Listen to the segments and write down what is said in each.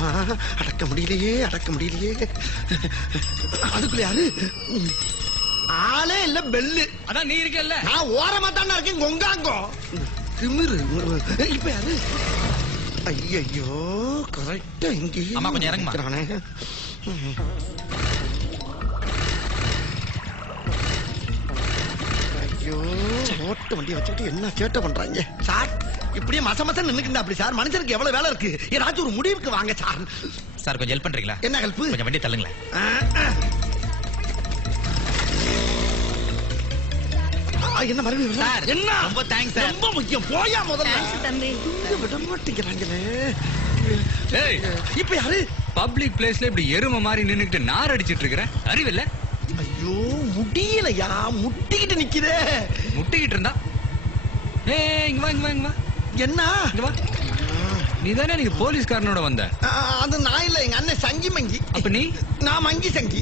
அம்மா அடக்க முடியலையே அதுக்குள்ள யாரு ஆளே இல்ல பெல்லு அதான் நீ இருக்கல்ல நான் ஓரமா தானே இருக்கேன் கொங்காங்கோ திமிரு இப்ப யாரு ஐயோ கரெக்டா இங்கே அம்மா கொஞ்சம் இறங்குறானே ஐயோ ஓட்ட வண்டி வச்சுட்டு என்ன சேட்டை பண்றாங்க சார் இப்படியே மசமசம் நின்னுக்கிட்டா அப்படி சார் மனுஷனுக்கு எவ்வளவு வேலை இருக்கு ஏதாச்சும் ஒரு முடிவுக்கு வாங்க சார் சார் கொஞ்சம் ஹெல்ப் பண்றீங்களா என்ன ஹெல்ப் கொஞ்சம் வண்டி தள்ளுங்களேன் என்ன மறுபடியும் சார் என்ன ரொம்ப தேங்க்ஸ் சார் ரொம்ப முக்கியம் போயா முதல்ல தம்பி விட மாட்டேங்கிறாங்களே ஏய் இப்ப யாரு பப்ளிக் பிளேஸ்ல இப்படி எருமை மாதிரி நின்னுக்கிட்டு நார் அடிச்சிட்டு இருக்கிற அறிவில்ல ஐயோ முடியலையா முட்டிக்கிட்டு நிக்குதே முட்டிக்கிட்டு இருந்தா இங்க வா என்ன இங்க வா நீ தானே நீங்க போலீஸ்காரனோட வந்த அது நான் இல்ல எங்க அண்ணன் சங்கி மங்கி அப்ப நீ நான் மங்கி சங்கி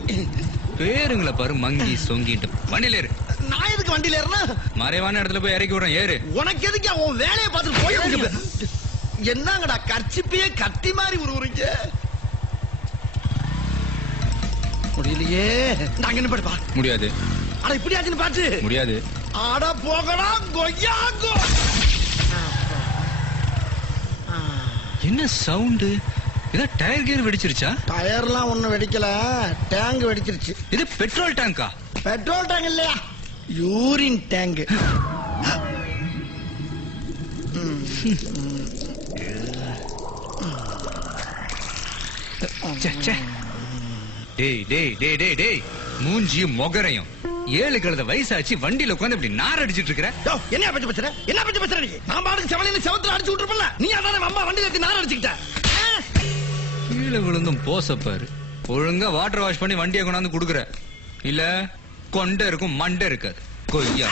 பேருங்களை பாரு மங்கி சொங்கிட்டு வண்டியில ஏறு நான் எதுக்கு வண்டியில ஏறனா மறைவான இடத்துல போய் இறக்கி விடுறேன் ஏறு உனக்கு எதுக்கு அவன் வேலையை பார்த்துட்டு போய் என்னங்கடா கர்ச்சிப்பையே கத்தி மாதிரி உருவுறீங்க முடியலையே நாங்க என்ன படுப்பா முடியாது அட இப்படி ஆச்சுன்னு பாத்து முடியாது அட போகடா கொய்யாங்கோ என்ன சவுண்டு இத டயர் கியர் வெடிச்சிருச்சா டயர்லாம் ஒண்ணும் வெடிக்கல டேங்க் வெடிச்சிருச்சு இது பெட்ரோல் டேங்கா பெட்ரோல் டேங்க் இல்லையா யூரின் டேங்க் டேய் டேய் டேய் டேய் டேய் மூஞ்சி மொகரையும் 7 கழுத வயசாச்சு வண்டியில உட்கார்ந்து இப்படி நார் அடிச்சிட்டு இருக்கிற என்ன பத்தி பேசுற என்ன பத்தி பேசுற நீ நான் பாட்டுக்கு செவனில செவத்துல அடிச்சு விட்டுருப்பல நீ அதானே அம்மா வண்டியில இருந்து நார் அடிச்சுக்கிட்ட கீழே விழுந்தும் போசப்பாரு ஒழுங்கா வாட்டர் வாஷ் பண்ணி வண்டியை கொண்டாந்து குடுக்குற இல்ல கொண்டை இருக்கும் மண்டை இருக்காது கொய்யா